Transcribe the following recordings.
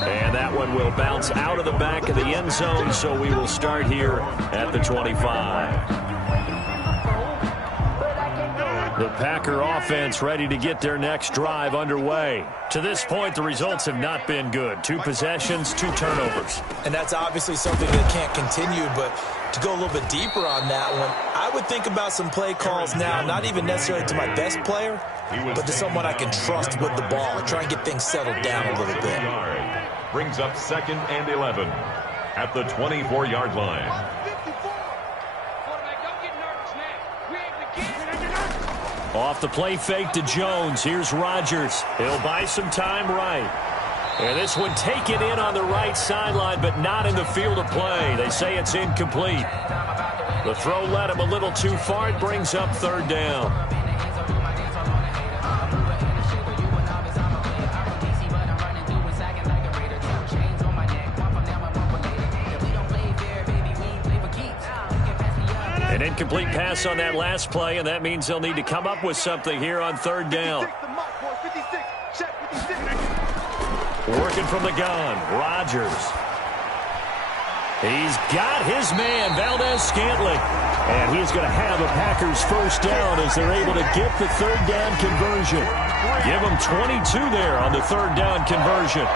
And that one will bounce out of the back of the end zone, so we will start here at the 25. The Packer offense ready to get their next drive underway. To this point, the results have not been good. 2 possessions, 2 turnovers. And that's obviously something that can't continue, but to go a little bit deeper on that one, I would think about some play calls now, not even necessarily to my best player, but to someone I can trust with the ball and try and get things settled down a little bit. Brings up 2nd and 11 at the 24-yard line. Off the play fake to Jones. Here's Rodgers. He'll buy some time right. And this one taken in on the right sideline, but not in the field of play. They say it's incomplete. The throw led him a little too far. It brings up 3rd down. An incomplete pass on that last play, and that means they'll need to come up with something here on 3rd down. Working from the gun, Rodgers. He's got his man, Valdez-Scantling. And he's going to have a Packers first down as they're able to get the 3rd down conversion. Give them 22 there on the 3rd down conversion.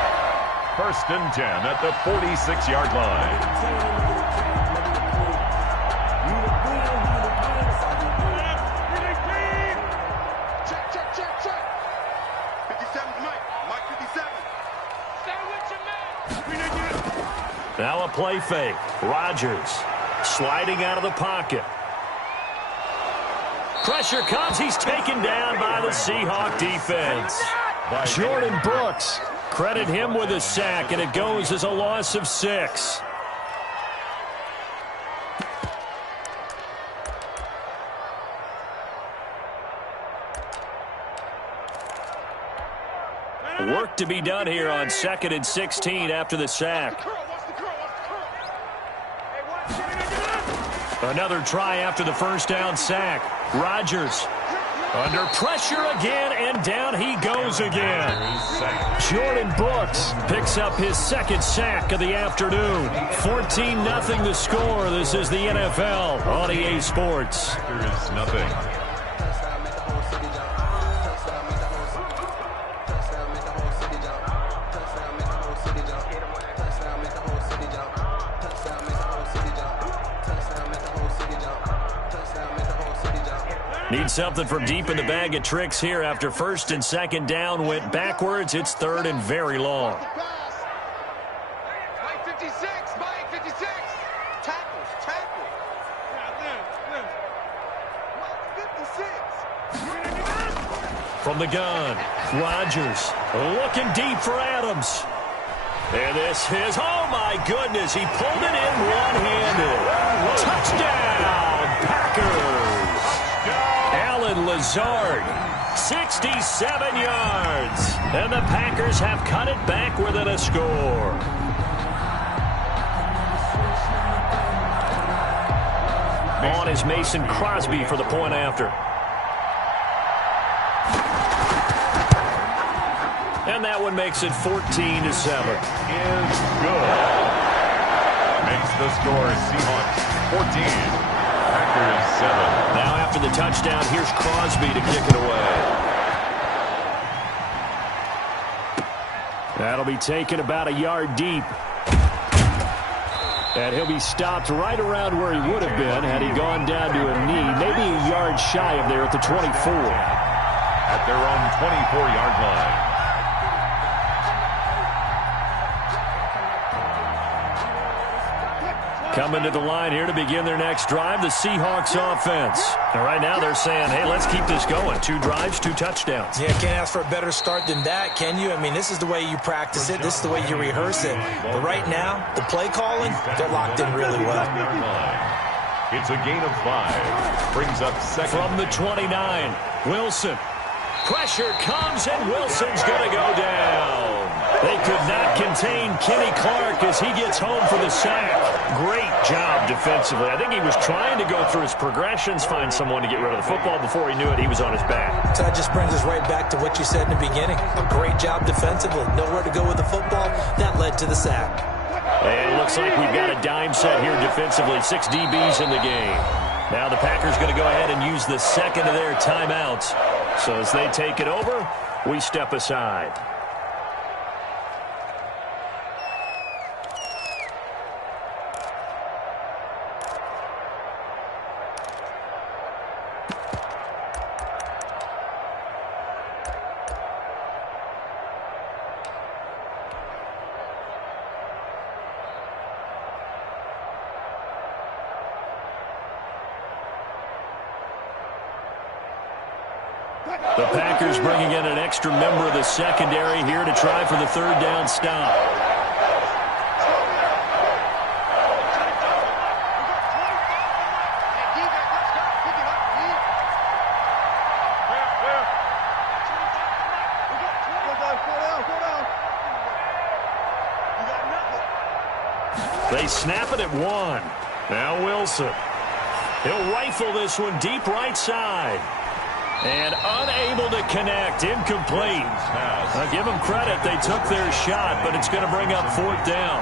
1st and 10 at the 46-yard line. Now a play fake. Rodgers sliding out of the pocket. Pressure comes. He's taken down by the Seahawk defense. Jordan Brooks, credit him with a sack, and it goes as a loss of 6. Work to be done here on 2nd and 16 after the sack. Another try after the first down sack. Rodgers under pressure again, and down he goes again. Jordan Brooks picks up his 2nd sack of the afternoon. 14-0 the score. This is the NFL on EA Sports. There's nothing. Need something from deep in the bag of tricks here after 1st and 2nd down went backwards. It's 3rd and very long. From the gun, Rodgers looking deep for Adams. And this is, oh my goodness, he pulled it in one-handed. Touchdown, Packers. Lazard, 67 yards. And the Packers have cut it back within a score. On is Mason Crosby for the point after. And that one makes it 14-7. Is good. Makes the score Seahawks 14. Packers 7. Now after the touchdown, here's Crosby to kick it away. That'll be taken about a yard deep. And he'll be stopped right around where he would have been had he gone down to a knee, maybe a yard shy of there at the 24. At their own 24-yard line. Coming to the line here to begin their next drive, the Seahawks offense. And right now they're saying, hey, let's keep this going. 2 drives, 2 touchdowns. Yeah, can't ask for a better start than that, can you? I mean, this is the way you practice it. This is the way you rehearse it. But right now, the play calling, they're locked in really well. It's a gain of 5. Brings up 2nd. From the 29, Wilson. Pressure comes, and Wilson's going to go down. They could not contain Kenny Clark as he gets home for the sack. Great job defensively. I think he was trying to go through his progressions, find someone to get rid of the football. Before he knew it, he was on his back. So that just brings us right back to what you said in the beginning. A great job defensively. Nowhere to go with the football. That led to the sack. And it looks like we've got a dime set here defensively. 6 DBs in the game. Now the Packers going to go ahead and use the second of their timeouts. So as they take it over, we step aside. The Packers bringing in an extra member of the secondary here to try for the third down stop. They snap it at 1. Now Wilson. He'll rifle this one deep right side. And unable to connect. Incomplete. I'll give them credit. They took their shot, but it's going to bring up 4th down.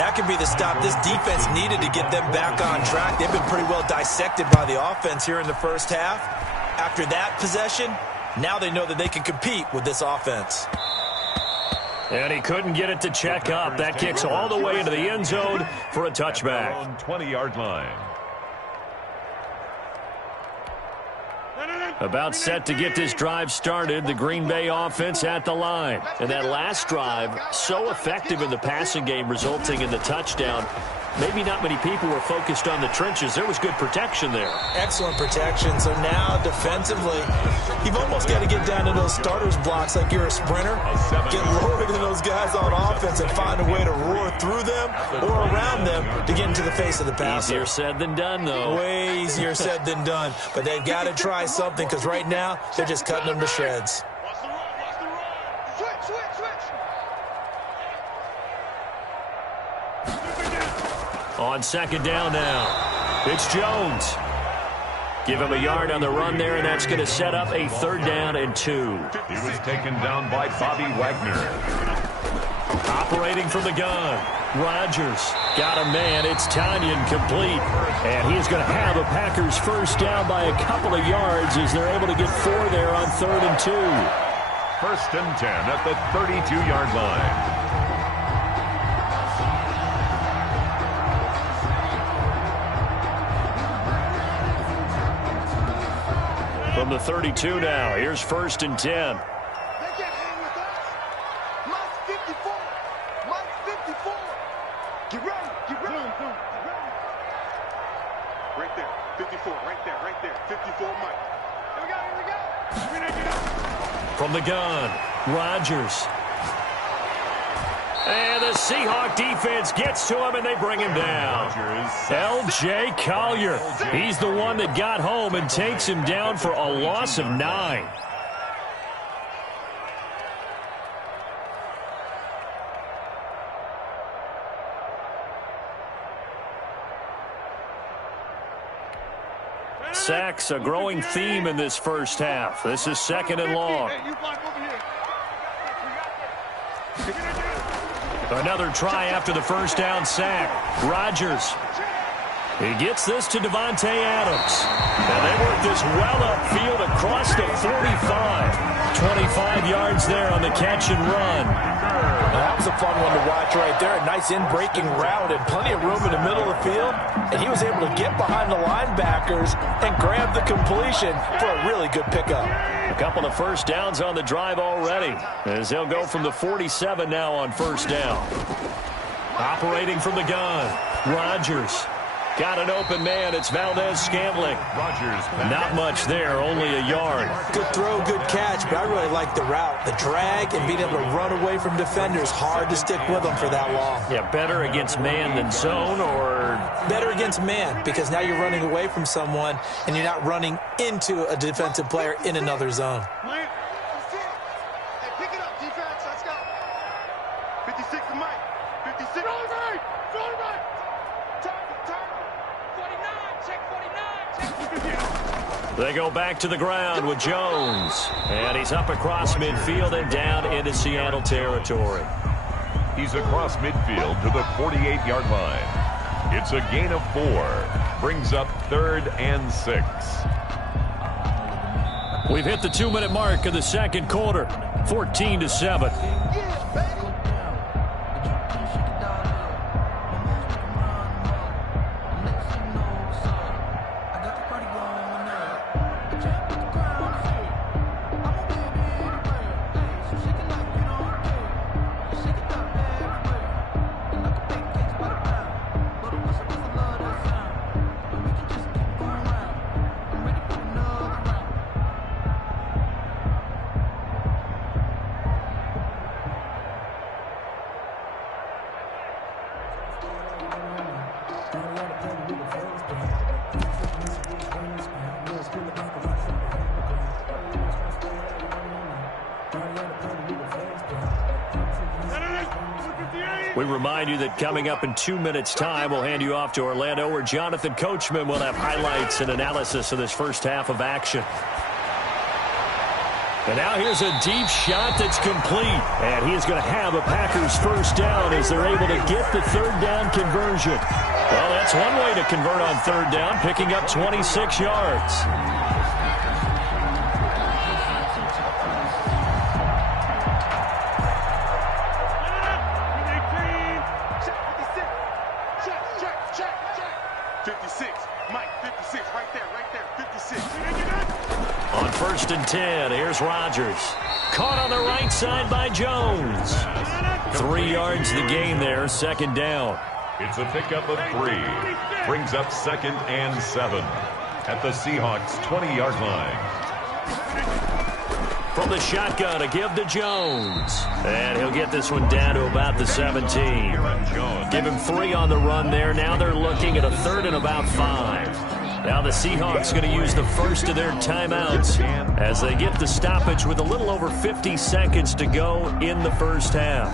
That could be the stop this defense needed to get them back on track. They've been pretty well dissected by the offense here in the first half. After that possession, now they know that they can compete with this offense. And he couldn't get it to check up. That kicks all the way into the end zone for a touchback. On 20-yard line. About set to get this drive started, the Green Bay offense at the line. And that last drive, so effective in the passing game, resulting in the touchdown. Maybe not many people were focused on the trenches. There was good protection there. Excellent protection. So now defensively, you've almost got to get down to those starters blocks like you're a sprinter. Get lower than those guys on offense and find a way to roar through them or around them to get into the face of the passer. Easier said than done, though. Way easier said than done. But they've got to try something because right now they're just cutting them to shreds. On second down now, it's Jones. Give him a yard on the run there, and that's going to set up a 3rd down and 2. He was taken down by Bobby Wagner. Operating from the gun, Rodgers got a man. It's Tanyan complete, and he is going to have a Packers first down by a couple of yards as they're able to get 4 there on 3rd and 2. 1st and 10 at the 32-yard line. From the 32 now, here's 1st and 10. They can't hang with us. Mike 54. Mike 54. Get ready. Get ready. Get ready. Right there. 54. Right there. Right there. 54 Mike. Here we go. Here we go. From the gun, Rodgers. And the Seahawk defense gets to him, and they bring him down. L.J. Collier. He's the one that got home and takes him down for a loss of 9. Sacks, a growing theme in this first half. This is 2nd and long. Another try after the first down sack. Rodgers. He gets this to Devontae Adams. And they work this well upfield across the 45. 25 yards there on the catch and run. That was a fun one to watch right there. A nice in-breaking route and plenty of room in the middle of the field. And he was able to get behind the linebackers and grab the completion for a really good pickup. A couple of first downs on the drive already, as they'll go from the 47 now on 1st down. Operating from the gun, Rodgers. Got an open man. It's Valdez-Scantling. Rodgers. Not much there, only a yard. Good throw, good catch, but I really like the route. The drag and being able to run away from defenders. Hard to stick with them for that long. Yeah, better against man than zone, or? Better against man, because now you're running away from someone and you're not running into a defensive player in another zone. Hey, pick it up, defense. Let's go. 56 to Mike. 56. Turn right. Turn. 49. Check 49. Check. They go back to the ground with Jones. And he's up across midfield and down into Seattle territory. He's across midfield to the 48-yard line. It's a gain of 4. Brings up 3rd and 6. We've hit the 2-minute mark of the second quarter. 14-7. We remind you that coming up in 2 minutes' time, we'll hand you off to Orlando, where Jonathan Coachman will have highlights and analysis of this first half of action. And now here's a deep shot that's complete. And he is going to have a Packers first down as they're able to get the third down conversion. Well, that's one way to convert on third down, picking up 26 yards. On 1st and 10, here's Rodgers. Caught on the right side by Jones. 3 yards the gain there, second down. It's a pickup of 3. Brings up 2nd and 7 at the Seahawks' 20-yard line. From the shotgun, a give to Jones. And he'll get this one down to about the 17. Give him 3 on the run there. Now they're looking at a 3rd and about 5. Now the Seahawks going to use the first of their timeouts as they get the stoppage with a little over 50 seconds to go in the first half.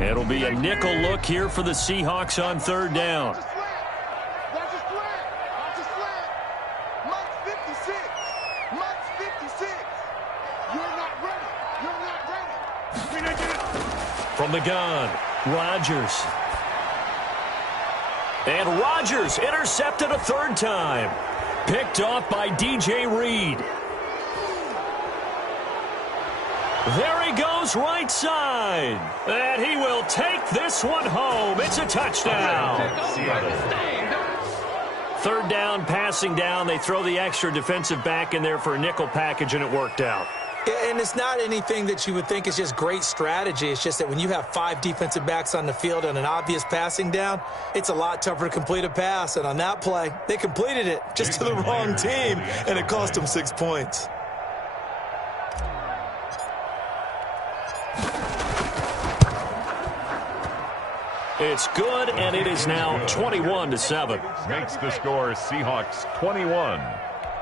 It'll be a nickel look here for the Seahawks on third down. From the gun, Rodgers. And Rodgers intercepted a 3rd time. Picked off by DJ Reed. There he goes right side. And he will take this one home. It's a touchdown. 3rd down, passing down. They throw the extra defensive back in there for a nickel package, and it worked out. And it's not anything that you would think is just great strategy. It's just that when you have 5 defensive backs on the field and an obvious passing down, it's a lot tougher to complete a pass. And on that play, they completed it just to the wrong team, and it cost them 6 points. It's good, and it is now 21-7. Makes the score Seahawks 21,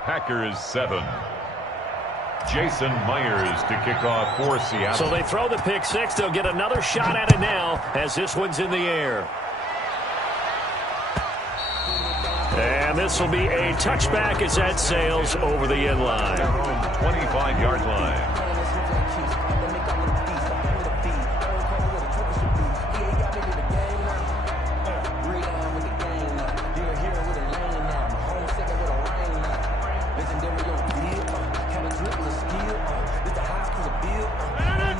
Packers 7. Jason Myers to kick off for Seattle. So they throw the pick 6. They'll get another shot at it now as this one's in the air. And this will be a touchback as that sails over the end line. 25-yard line.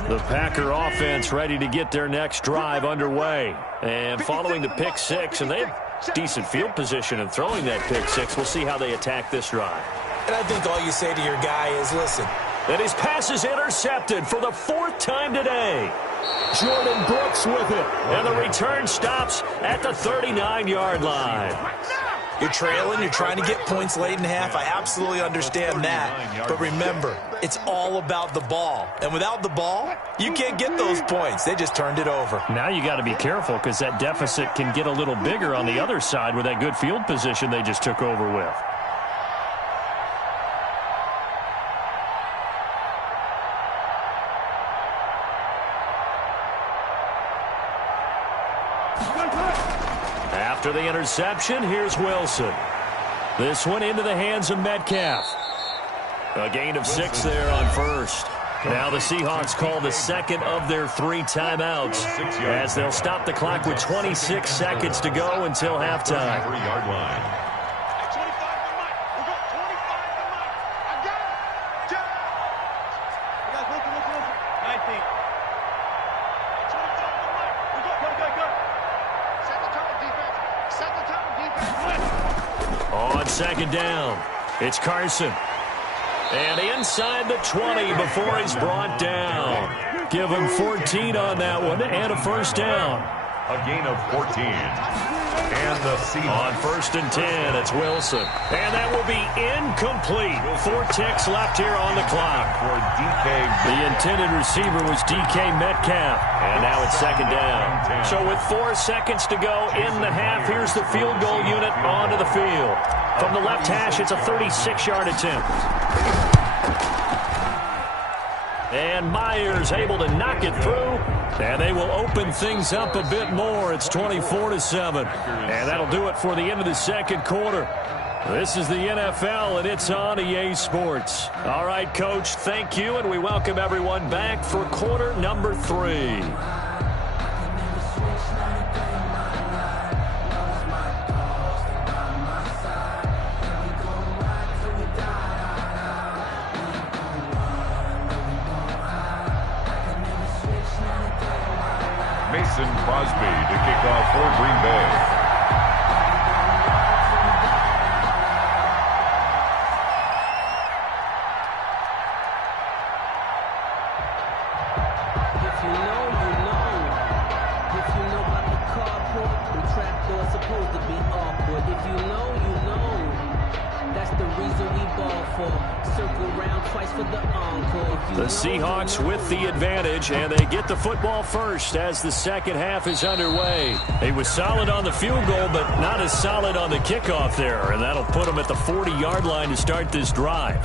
The Packer offense ready to get their next drive underway. And following the pick 6, and they have decent field position in throwing that pick 6. We'll see how they attack this drive. And I think all you say to your guy is, listen. And his pass is intercepted for the 4th time today. Jordan Brooks with it. And the return stops at the 39-yard line. You're trailing. You're trying to get points late in half. I absolutely understand that. But remember, it's all about the ball. And without the ball, you can't get those points. They just turned it over. Now you got to be careful because that deficit can get a little bigger on the other side with that good field position they just took over with. After the interception, here's Wilson. This one into the hands of Metcalf. A gain of 6 there on first. Now the Seahawks call the second of their 3 timeouts as they'll stop the clock with 26 seconds to go until halftime. 3-yard line. On second down, it's Carson. And inside the 20 before he's brought down. Give him 14 on that one and a first down. A gain of 14. And the Seahawks. On first and 10, it's Wilson. And that will be incomplete. 4 ticks left here on the clock. For DK. The intended receiver was DK Metcalf. And now it's second down. So with 4 seconds to go in the half, here's the field goal unit onto the field. From the left hash, it's a 36-yard attempt. And Myers able to knock it through. And they will open things up a bit more. It's 24-7. And that'll do it for the end of the second quarter. This is the NFL, and it's on EA Sports. All right, Coach, thank you, and we welcome everyone back for quarter number 3. Mason Crosby to kick off for Green Bay. If you know, you know. If you know about the carport, the trapdoor's supposed to be awkward. If you know, you know. That's the reason we ball for. Circle round twice for the encore. The Seahawks with the advantage, and they get the football first as the second half is underway. He was solid on the field goal, but not as solid on the kickoff there, and that'll put him at the 40-yard line to start this drive.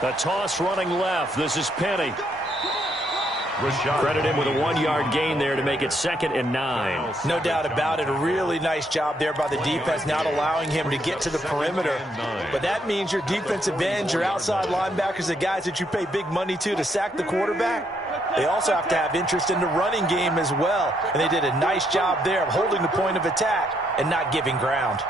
The toss running left. This is Penny. Credit him with a 1-yard gain there to make it 2nd and 9. No doubt about it. A really nice job there by the defense, not allowing him to get to the perimeter. But that means your defensive ends, your outside linebackers, the guys that you pay big money to sack the quarterback, they also have to have interest in the running game as well. And they did a nice job there of holding the point of attack and not giving ground.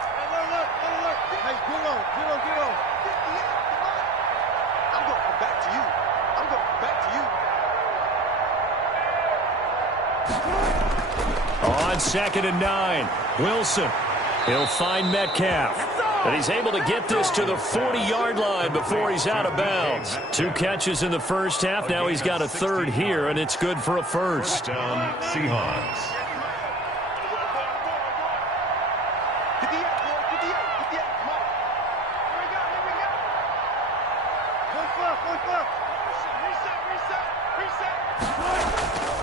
On 2nd and 9, Wilson. He'll find Metcalf. And he's able to get this to the 40-yard line before he's out of bounds. 2 catches in the first half. Now he's got a 3rd here, and it's good for a first. Down, Seahawks.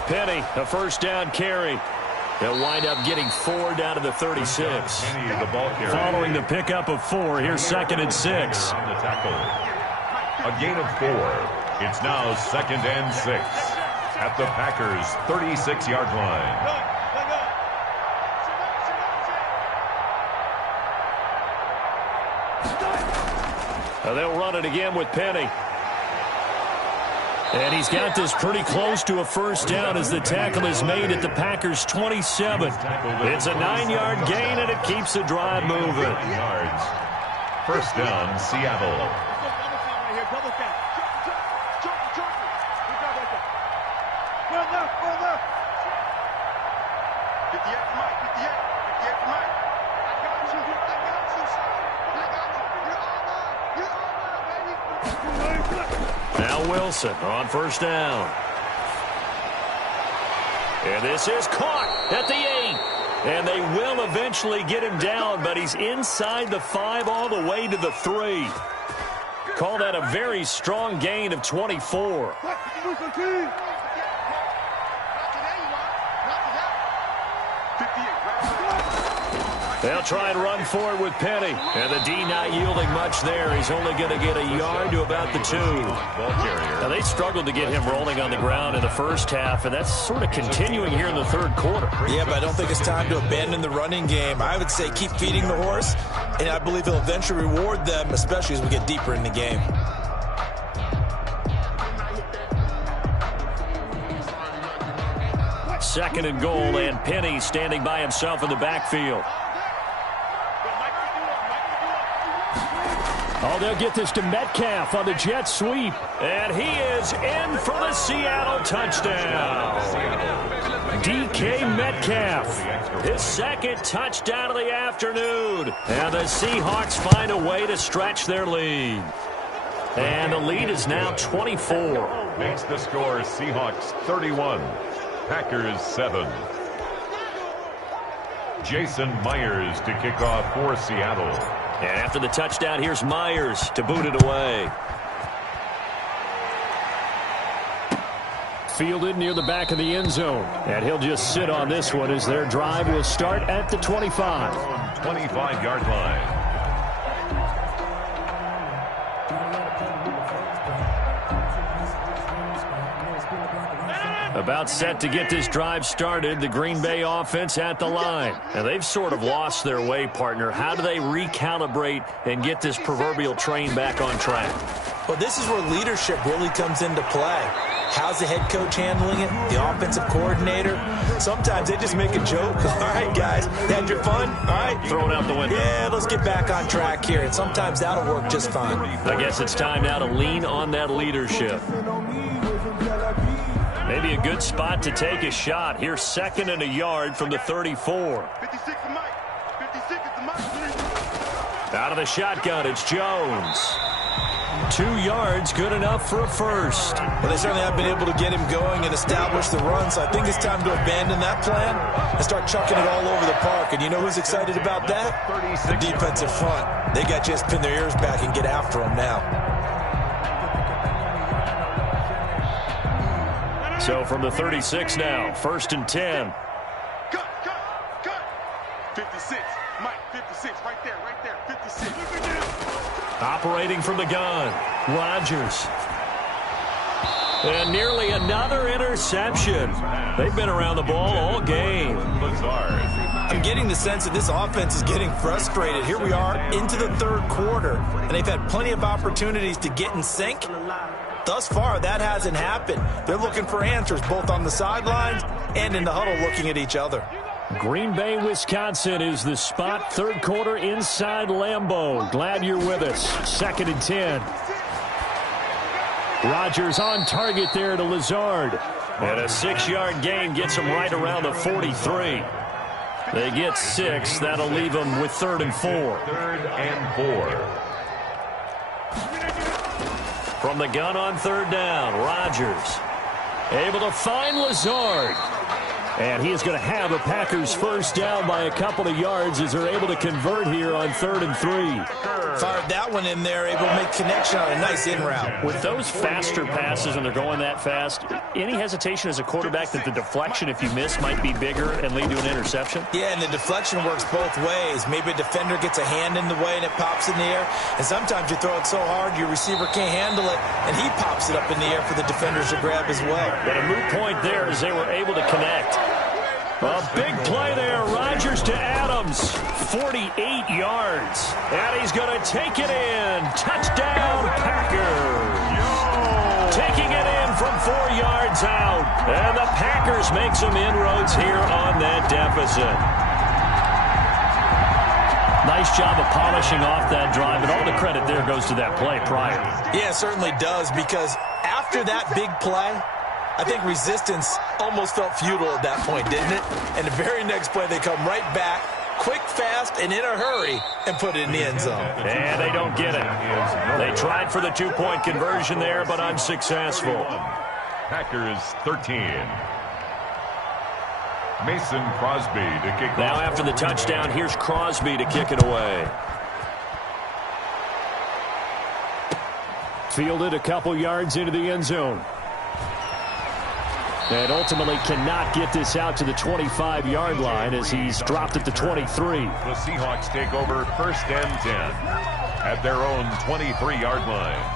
Penny, a first down carry. They'll wind up getting 4 down to the 36. Following the pickup of 4, here's 2nd and 6. On the tackle. A gain of 4. It's now 2nd and 6 at the Packers' 36-yard line. They'll run it again with Penny. And he's got this pretty close to a first down as the tackle is made at the Packers' 27. It's a 9-yard gain, and it keeps the drive moving. Yards. First down, Seattle. Now Wilson on first down. And this is caught at the 8. And they will eventually get him down, but he's inside the 5 all the way to the 3. Call that a very strong gain of 24. They'll try and run forward with Penny. And the D not yielding much there. He's only going to get a yard to about the 2. Now, they struggled to get him rolling on the ground in the first half, and that's sort of continuing here in the third quarter. Yeah, but I don't think it's time to abandon the running game. I would say keep feeding the horse, and I believe he'll eventually reward them, especially as we get deeper in the game. Second and goal, and Penny standing by himself in the backfield. Oh, they'll get this to Metcalf on the jet sweep. And he is in for the Seattle touchdown. DK Metcalf, his second touchdown of the afternoon. And the Seahawks find a way to stretch their lead. And the lead is now 24. Makes the score Seahawks 31, Packers 7. Jason Myers to kick off for Seattle. And after the touchdown, here's Myers to boot it away. Fielded near the back of the end zone. And he'll just sit on this one as their drive will start at the 25. 25-yard line. About set to get this drive started, the Green Bay offense at the line. And they've sort of lost their way, partner. How do they recalibrate and get this proverbial train back on track? Well, this is where leadership really comes into play. How's the head coach handling it? The offensive coordinator? Sometimes they just make a joke. All right, guys, had your fun? All right. Throw it out the window. Yeah, let's get back on track here. And sometimes that'll work just fine. I guess it's time now to lean on that leadership. Maybe a good spot to take a shot. Here's second and a yard from the 34. 56 to Mike. 56 to Mike. Out of the shotgun, it's Jones. 2 yards, good enough for a first. Well, they certainly have been able to get him going and establish the run, so I think it's time to abandon that plan and start chucking it all over the park. And you know who's excited about that? The defensive front. They got to just pin their ears back and get after him now. So from the 36 now, first and 10. Cut. 56. Mike, 56. Right there. 56. Operating from the gun, Rodgers. And nearly another interception. They've been around the ball all game. I'm getting the sense that this offense is getting frustrated. Here we are into the third quarter, and they've had plenty of opportunities to get in sync. Thus far, that hasn't happened. They're looking for answers both on the sidelines and in the huddle looking at each other. Green Bay, Wisconsin is the spot. Third quarter inside Lambeau. Glad you're with us. Second and 10. Rodgers on target there to Lazard. And a 6-yard gain gets him right around the 43. They get 6. That'll leave them with 3rd and 4. 3rd and 4. From the gun on 3rd down, Rodgers able to find Lazard. And he is going to have a Packers first down by a couple of yards as they're able to convert here on 3rd and 3. Fired that one in there, able to make connection on a nice in route. With those faster passes and they're going that fast, any hesitation as a quarterback that the deflection, if you miss, might be bigger and lead to an interception? Yeah, and the deflection works both ways. Maybe a defender gets a hand in the way and it pops in the air. And sometimes you throw it so hard your receiver can't handle it, and he pops it up in the air for the defenders to grab as well. But a moot point there as they were able to connect. A big play there. Rodgers to Adams. 48 yards. And he's going to take it in. Touchdown, Packers. Taking it in from 4 yards out. And the Packers make some inroads here on that deficit. Nice job of polishing off that drive, and all the credit there goes to that play prior. Yeah, it certainly does, because after that big play, I think resistance almost felt futile at that point, didn't it? And the very next play, they come right back, quick, fast, and in a hurry, and put it in the end zone. And they don't get it. They tried for the 2-point conversion there, but unsuccessful. Packers 13. Mason Crosby to kick off. Now after the touchdown, here's Crosby to kick it away. Fielded a couple yards into the end zone. And ultimately cannot get this out to the 25-yard line as he's dropped at the 23. The Seahawks take over 1st and 10 at their own 23-yard line.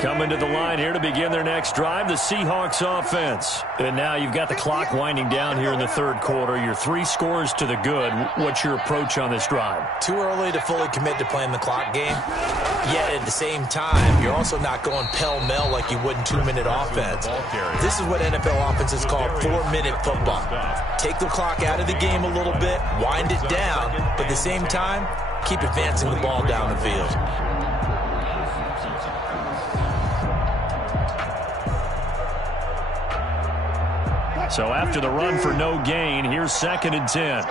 Coming to the line here to begin their next drive, the Seahawks offense. And now you've got the clock winding down here in the third quarter. Your 3 scores to the good. What's your approach on this drive? Too early to fully commit to playing the clock game. Yet at the same time, you're also not going pell-mell like you would in 2-minute offense. This is what NFL offenses call 4-minute football. Take the clock out of the game a little bit, wind it down, but at the same time, keep advancing the ball down the field. So after the run for no gain, here's 2nd and 10.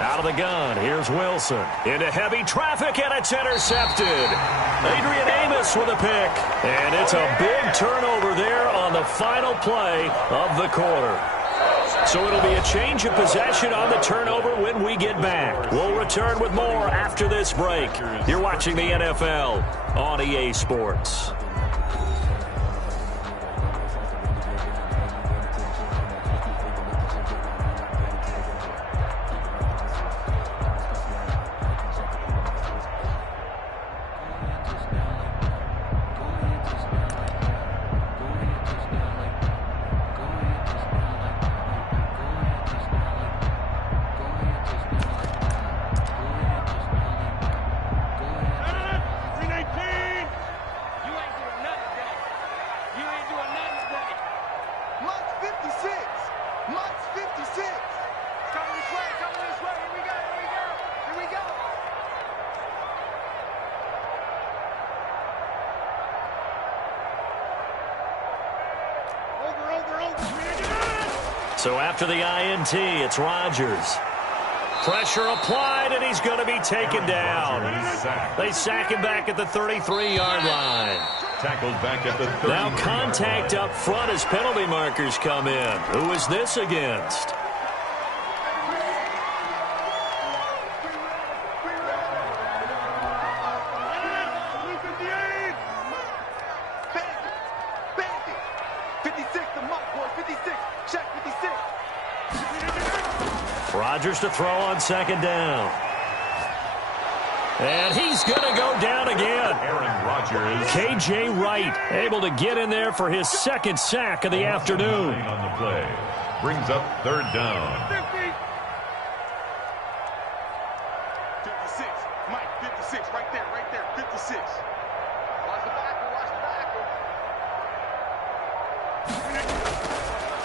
Out of the gun, here's Wilson. Into heavy traffic, and it's intercepted. Adrian Amos with a pick. And it's a big turnover there on the final play of the quarter. So it'll be a change of possession on the turnover when we get back. We'll return with more after this break. You're watching the NFL on EA Sports. So after the INT, it's Rodgers. Pressure applied, and he's going to be taken down. They sack him back at the 33-yard line. Tackled back at the 30. Now contact up front as penalty markers come in. Who is this against? Rodgers to throw on 2nd down. And he's going to go down again. Aaron Rodgers. K.J. Wright able to get in there for his 2nd sack of the afternoon. On the play. Brings up 3rd down. 56. Mike, 56. Right there. 56. Watch the back.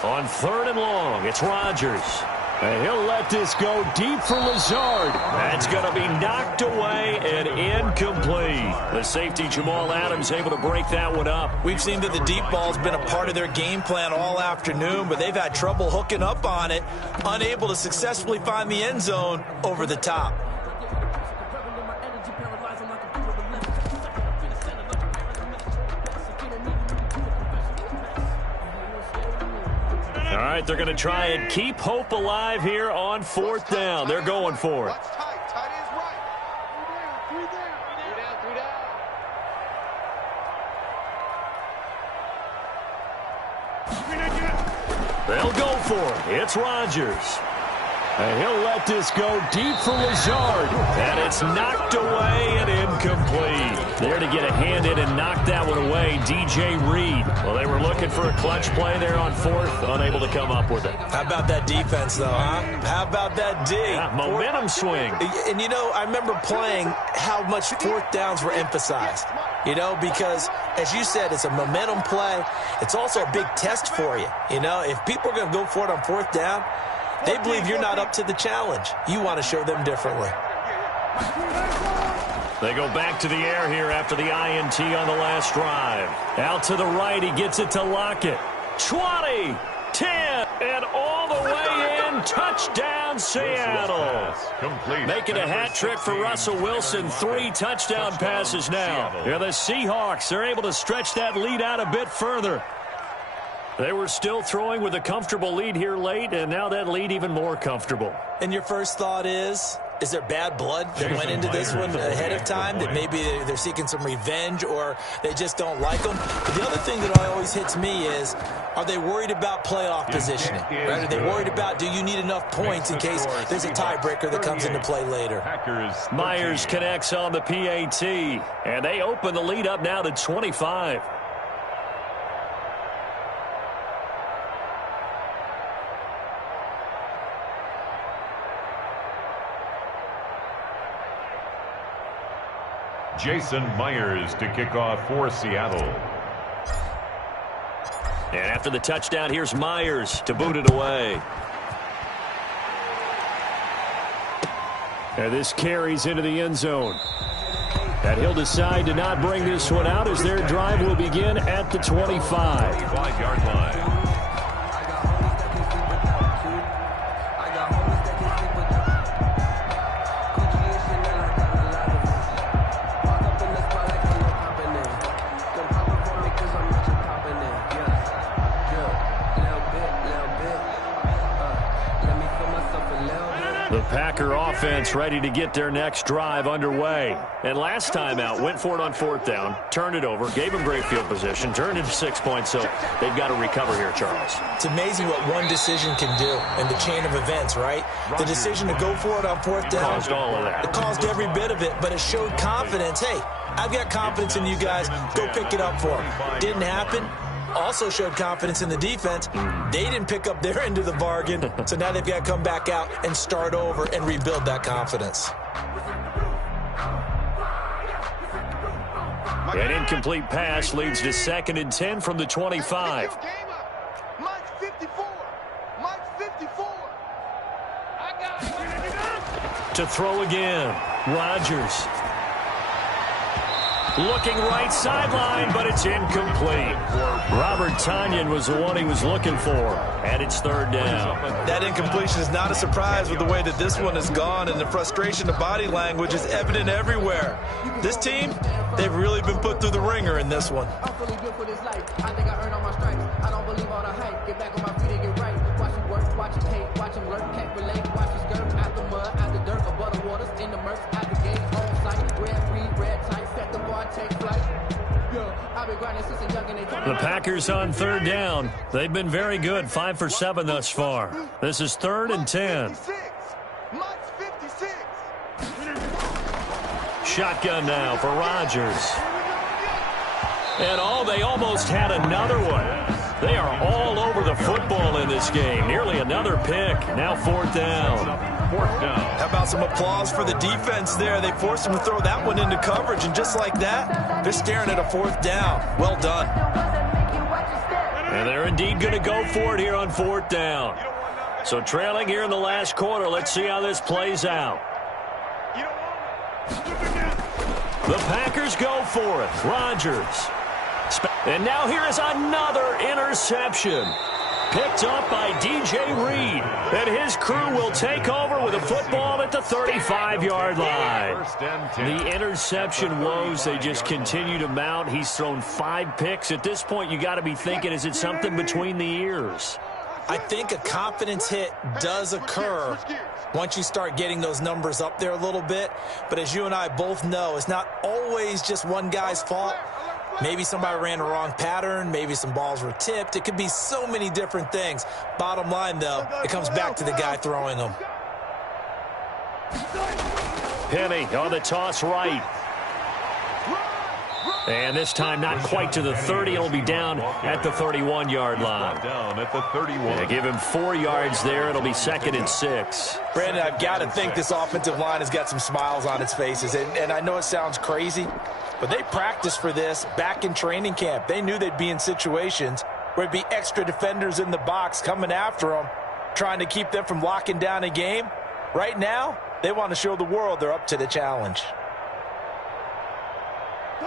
On 3rd and long, it's Rodgers. And he'll let this go deep for Lazard. That's going to be knocked away and incomplete. The safety, Jamal Adams, able to break that one up. We've seen that the deep ball's been a part of their game plan all afternoon, but they've had trouble hooking up on it, unable to successfully find the end zone over the top. All right, they're going to try and keep hope alive here on 4th down. They're going for it. They'll go for it. It's Rodgers. And he'll let this go deep for Lazard. And it's knocked away and incomplete. There to get a hand in and knock that one away, DJ Reed. Well, they were looking for a clutch play there on 4th, unable to come up with it. How about that defense, though, huh? How about that D? Yeah, momentum swing. And, you know, I remember playing how much 4th downs were emphasized. You know, because, as you said, it's a momentum play. It's also a big test for you. You know, if people are going to go for it on 4th down, they believe you're not up to the challenge. You want to show them differently. They go back to the air here after the INT on the last drive. Out to the right, he gets it to Lockett. 20, 10, and all the way in. Touchdown, Seattle. Making a hat trick for Russell Wilson. 3 touchdown passes now. Yeah, the Seahawks are able to stretch that lead out a bit further. They were still throwing with a comfortable lead here late, and now that lead even more comfortable. And your first thought is there bad blood that went into this one ahead of time, that maybe they're seeking some revenge or they just don't like them? But the other thing that always hits me is, are they worried about playoff positioning? Right? Are they worried about, do you need enough points in case there's a tiebreaker that comes into play later? Myers connects on the PAT, and they open the lead up now to 25. Jason Myers to kick off for Seattle. And after the touchdown, here's Myers to boot it away. And this carries into the end zone. And he'll decide to not bring this one out as their drive will begin at the 25. 5-yard line. The Packer offense ready to get their next drive underway. And last time out, went for it on 4th down, turned it over, gave them great field position, turned it 6 points, so they've got to recover here, Charles. It's amazing what one decision can do in the chain of events, right? The decision to go for it on 4th down. Caused all of that. It caused every bit of it, but it showed confidence. Hey, I've got confidence in you guys. Go pick it up for them. Didn't happen. Also showed confidence in the defense. They didn't pick up their end of the bargain, so now they've got to come back out and start over and rebuild that confidence. An incomplete pass leads to 2nd and 10 from the 25. Mike's 54. Mike's 54. To throw again, Rodgers. Looking right sideline, but it's incomplete. Robert Tonyan was the one he was looking for, and it's 3rd down. That incompletion is not a surprise with the way that this one has gone, and the frustration of body language is evident everywhere. This team, they've really been put through the ringer in this one. I'm fully built for this life. I think I earned all my stripes. I don't believe all the hype. Get back on my feet and get right. Watch him work, watch him hate, watch him lurk, can't relate. Watch him skirt out the mud, out the dirt, above the waters, in the murks, out the gate, on site. Red, green, red, tight, set the bar, take flight. I've been grinding since a young and they told me. The Packers on 3rd down. They've been very good, 5 for 7 thus far. This is 3rd and 10. Mike's 56. Shotgun now for Rodgers. And they almost had another one. They are all over the football in this game. Nearly another pick. Now 4th down. 4th down. How about some applause for the defense there? They forced him to throw that one into coverage, and just like that, they're staring at a 4th down. Well done. And they're indeed going to go for it here on 4th down. So trailing here in the last quarter. Let's see how this plays out. The Packers go for it. Rodgers. And now here is another interception. Picked up by DJ Reed. And his crew will take over with a football at the 35-yard line. The interception woes, they just continue to mount. He's thrown 5 picks. At this point, you got to be thinking, is it something between the ears? I think a confidence hit does occur once you start getting those numbers up there a little bit. But as you and I both know, it's not always just one guy's fault. Maybe somebody ran the wrong pattern. Maybe some balls were tipped. It could be so many different things. Bottom line, though, it comes back to the guy throwing them. Penny on the toss right. And this time not quite to the 30. It'll be down at the 31-yard line. Down at the 31. They give him 4 yards there. It'll be 2nd and 6. Brandon, I've got to think this offensive line has got some smiles on its faces. And I know it sounds crazy, but they practiced for this back in training camp. They knew they'd be in situations where it'd be extra defenders in the box coming after them, trying to keep them from locking down a game. Right now, they want to show the world they're up to the challenge.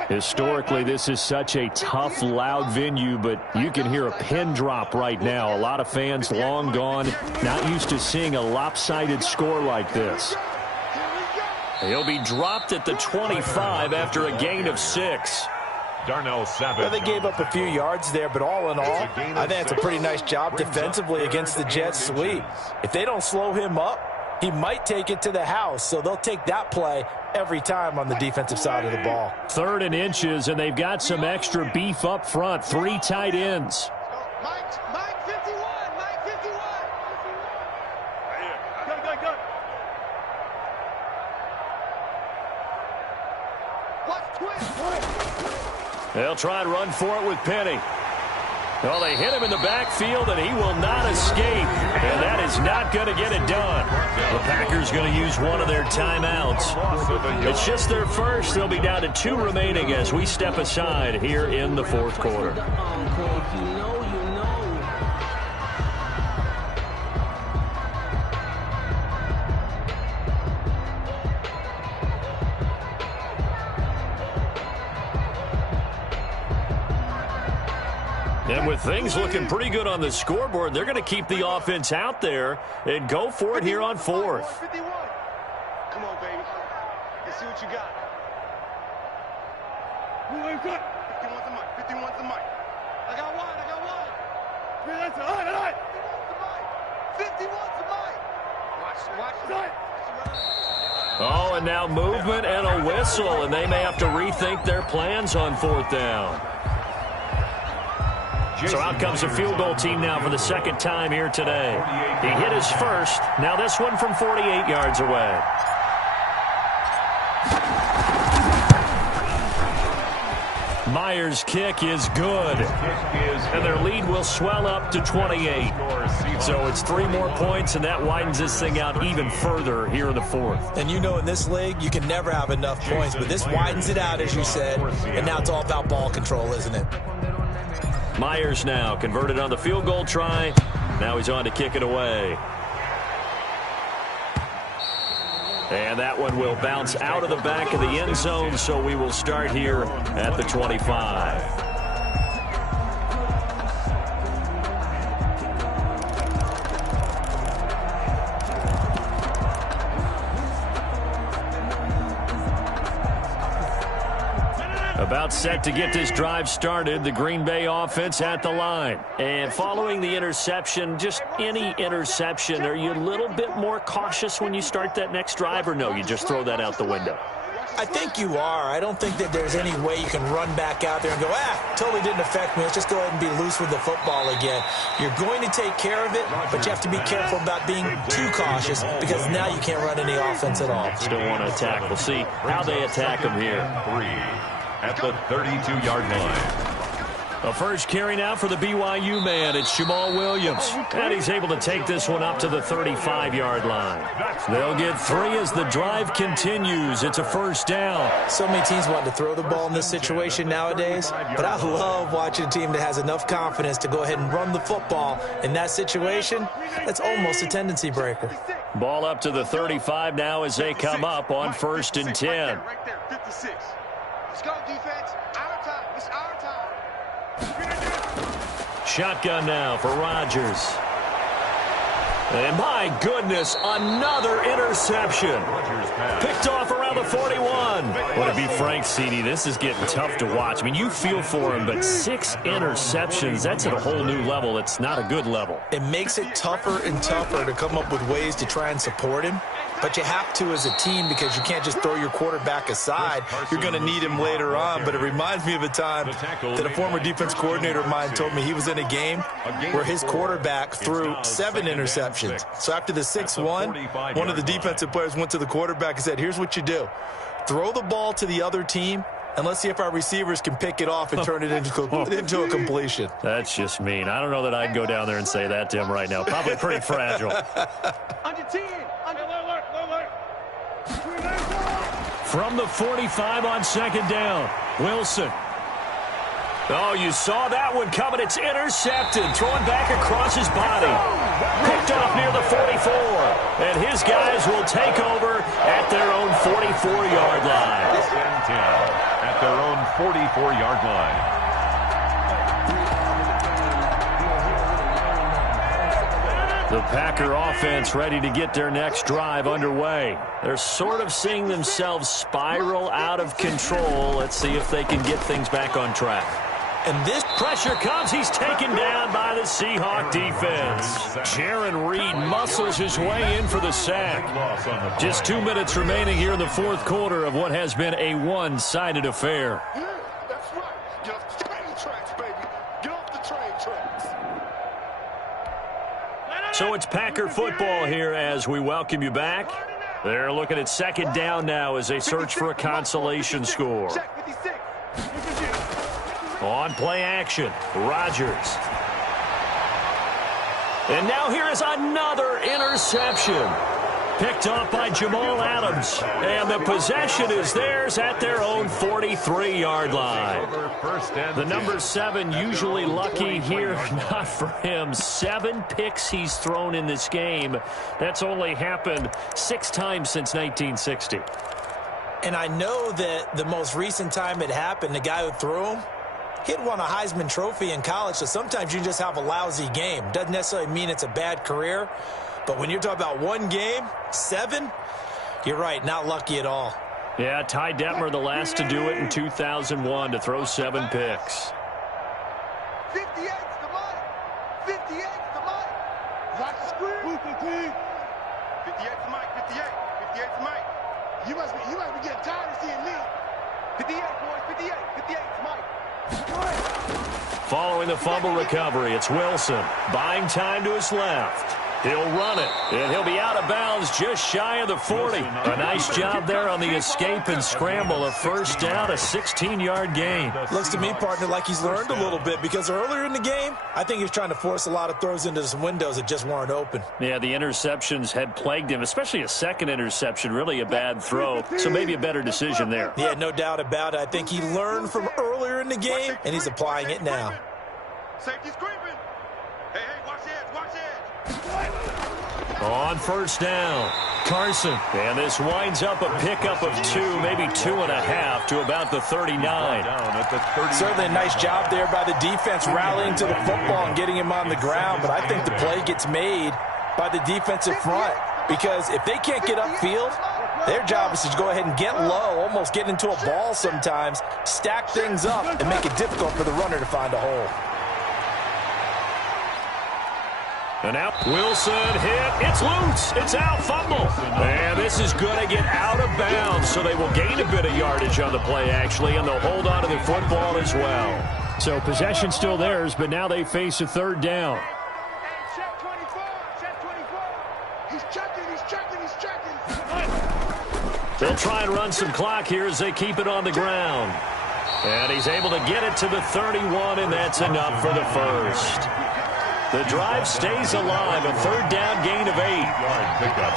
Historically, this is such a tough, loud venue, but you can hear a pin drop right now. A lot of fans long gone, not used to seeing a lopsided score like this. He'll be dropped at the 25 after a gain of 6. Darnell Savage. Well, they gave up a few yards there, but all in all, I think it's a pretty nice job defensively against the Jets sweep. If they don't slow him up, he might take it to the house, so they'll take that play every time on the defensive side of the ball. 3rd and inches, and they've got some extra beef up front. 3 tight ends. Mike 51. Mike 51. Go. Watch twist. They'll try and run for it with Penny. Well, they hit him in the backfield, and he will not escape. And that is not going to get it done. The Packers going to use one of their timeouts. It's just their first. They'll be down to 2 remaining as we step aside here in the 4th quarter. And with things looking pretty good on the scoreboard, they're going to keep the offense out there and go for it here on 4th. 51. Come on, baby. Let's see what you got. 51's the mic. 51's the mic. I got one. 51's the mic. Watch. Oh, and now movement and a whistle, and they may have to rethink their plans on 4th down. So out comes the field goal team now for the 2nd time here today. He hit his first. Now this one from 48 yards away. Myers' kick is good. And their lead will swell up to 28. So it's 3 more points, and that widens this thing out even further here in the 4th. And you know in this league, you can never have enough points, but this widens it out, as you said. And now it's all about ball control, isn't it? Myers now converted on the field goal try. Now he's on to kick it away. And that one will bounce out of the back of the end zone, so we will start here at the 25. About set to get this drive started, the Green Bay offense at the line. And following the interception, just any interception, are you a little bit more cautious when you start that next drive, or no, you just throw that out the window? I think you are. I don't think that there's any way you can run back out there and go, totally didn't affect me. Let's just go ahead and be loose with the football again. You're going to take care of it, but you have to be careful about being too cautious because now you can't run any offense at all. Still want to attack. We'll see how they attack them here. 3 at the 32-yard line. A first carry now for the BYU man. It's Jamal Williams. And he's able to take this one up to the 35-yard line. They'll get 3 as the drive continues. It's a first down. So many teams want to throw the ball in this situation nowadays, but I love watching a team that has enough confidence to go ahead and run the football. In that situation, that's almost a tendency breaker. Ball up to the 35 now as they come up on 1st and 10. Right there, 56. Let's go, defense. Our time. It's our time. Shotgun now for Rodgers. And my goodness, another interception. Picked off around the 41. Well, to be frank, CD, this is getting tough to watch. I mean, you feel for him, but 6 interceptions, that's at a whole new level. It's not a good level. It makes it tougher and tougher to come up with ways to try and support him. But you have to as a team because you can't just throw your quarterback aside. You're going to need him later on. But it reminds me of a time that a former defense coordinator of mine told me he was in a game where his quarterback threw 7 interceptions. So after the 6-1, one of the defensive players went to the quarterback and said, here's what you do. Throw the ball to the other team, and let's see if our receivers can pick it off and turn it into a completion. That's just mean. I don't know that I'd go down there and say that to him right now. Probably pretty fragile. Under 10. From the 45 on 2nd down, Wilson. Oh, you saw that one coming. It's intercepted. Thrown back across his body. Picked off near the 44. And his guys will take over at their own 44-yard line. 10 at their own 44-yard line. The Packer offense ready to get their next drive underway. They're sort of seeing themselves spiral out of control. Let's see if they can get things back on track. And this pressure comes. He's taken down by the Seahawk defense. Jaron Reed muscles his way in for the sack. Just 2 minutes remaining here in the fourth quarter of what has been a one-sided affair. Yeah, that's right. Get off the train tracks, baby. Get off the train tracks. So it's Packer football here as we welcome you back. They're looking at second down now as they search for a consolation score. On play action, Rodgers. And now here is another interception. Picked off by Jamal Adams. And the possession is theirs at their own 43-yard line. The number 7 usually lucky here. Not for him. 7 picks he's thrown in this game. That's only happened 6 times since 1960. And I know that the most recent time it happened, the guy who threw him, he'd won a Heisman Trophy in college, so sometimes you just have a lousy game. Doesn't necessarily mean it's a bad career. But when you're talking about one game, 7, you're right, not lucky at all. Yeah, Ty Detmer, the last to do it in 2001, to throw 7 picks. 58's the money. 58's the money. Rock the screen. 58's the mic. 58's the mic. You must be getting tired of seeing me. 58, boys. 58's the mic. Following the fumble recovery, it's Wilson. Buying time to his left. He'll run it, and he'll be out of bounds just shy of the 40. A nice job there on the escape and scramble. A first down, a 16-yard gain. Looks to me, partner, like he's learned a little bit because earlier in the game, I think he was trying to force a lot of throws into some windows that just weren't open. Yeah, the interceptions had plagued him, especially a second interception, really a bad throw. So maybe a better decision there. Yeah, no doubt about it. I think he learned from earlier in the game, and he's applying it now. Safety screaming. Hey, watch edge, watch edge. On first down, Carson. And this winds up a pickup of 2, maybe 2.5 to about the 39. Certainly a nice job there by the defense rallying to the football and getting him on the ground. But I think the play gets made by the defensive front because if they can't get upfield, their job is to go ahead and get low, almost get into a ball sometimes, stack things up, and make it difficult for the runner to find a hole. And now Wilson hit. It's loose. It's out. Fumble. And this is going to get out of bounds, so they will gain a bit of yardage on the play, actually, and they'll hold on to the football as well. So possession still theirs, but now they face a third down. Check 24. Check 24. He's checking. They'll try and run some clock here as they keep it on the ground. And he's able to get it to the 31, and that's enough for the first. The drive stays alive. A third down gain of 8. Yard pickup.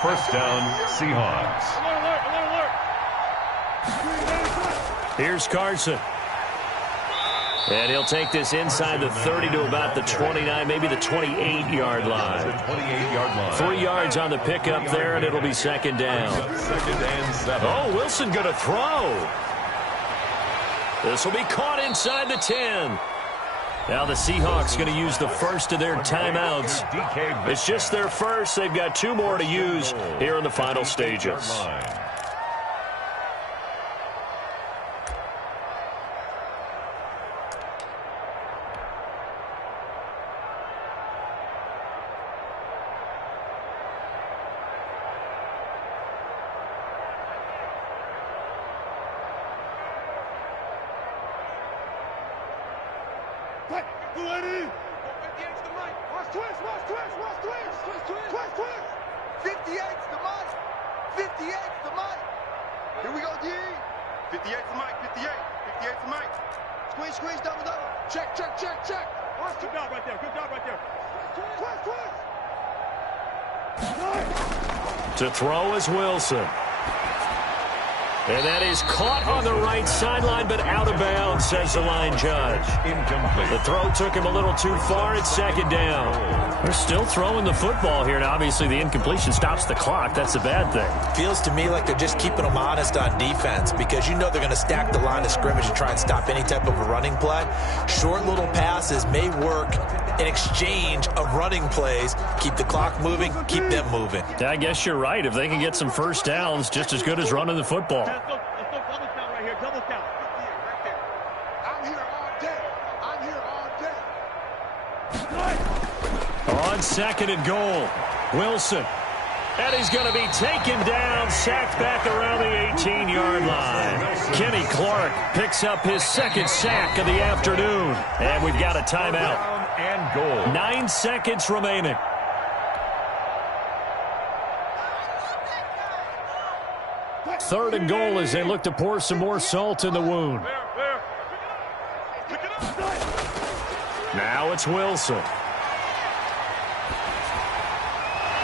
First down, Seahawks. Here's Carson. And he'll take this inside the 30 to about the 29, maybe the 28-yard line. 28-yard line. 3 yards on the pickup there, and it'll be second down. Second and 7. Oh, Wilson going to throw. This will be caught inside the 10. Now the Seahawks going to use the first of their timeouts. It's just their first. They've got 2 more to use here in the final stages. To throw is Wilson. And that is caught on the right sideline, but out of bounds, says the line judge. Incomplete. The throw took him a little too far. It's second down. They're still throwing the football here, and obviously the incompletion stops the clock. That's a bad thing. Feels to me like they're just keeping them honest on defense because you know they're going to stack the line of scrimmage and try and stop any type of a running play. Short little passes may work in exchange of running plays. Keep the clock moving, keep them moving. Yeah, I guess you're right. If they can get some first downs, just as good as running the football. Let's go double count right here. Double count. Right there. I'm here all day. I'm here all day. On 2nd and goal, Wilson. And he's going to be taken down, sacked back around the 18-yard line. Kenny Clark picks up his 2nd sack of the afternoon. And we've got a timeout. And goal. 9 seconds remaining. Third and goal as they look to pour some more salt in the wound. Now it's Wilson.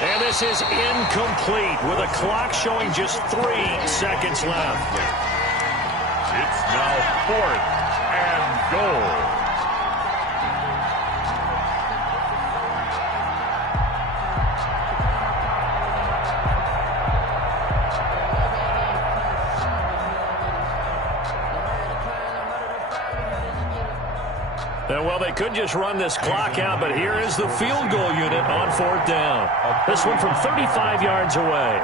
And this is incomplete with a clock showing just 3 seconds left. It's now 4th and goal. And, well, they could just run this clock out, but here is the field goal unit on 4th down. This one from 35 yards away.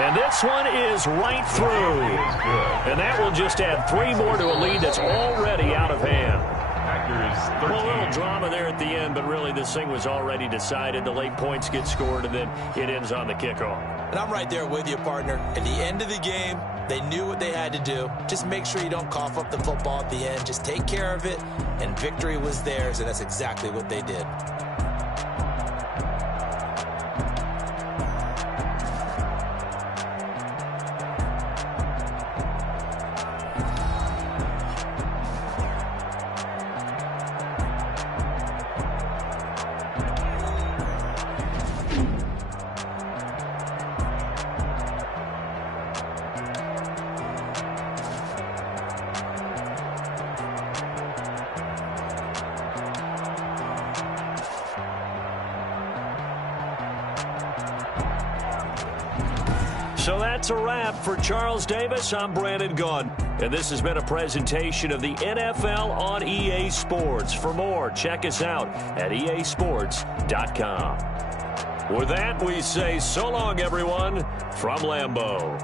And this one is right through. And that will just add 3 more to a lead that's already out of hand. Well, a little drama there at the end, but really this thing was already decided. The late points get scored, and then it ends on the kickoff. And I'm right there with you, partner. At the end of the game, they knew what they had to do. Just make sure you don't cough up the football at the end. Just take care of it, and victory was theirs, and that's exactly what they did. So that's a wrap for Charles Davis. I'm Brandon Gunn. And this has been a presentation of the NFL on EA Sports. For more, check us out at easports.com. With that, we say so long, everyone, from Lambeau.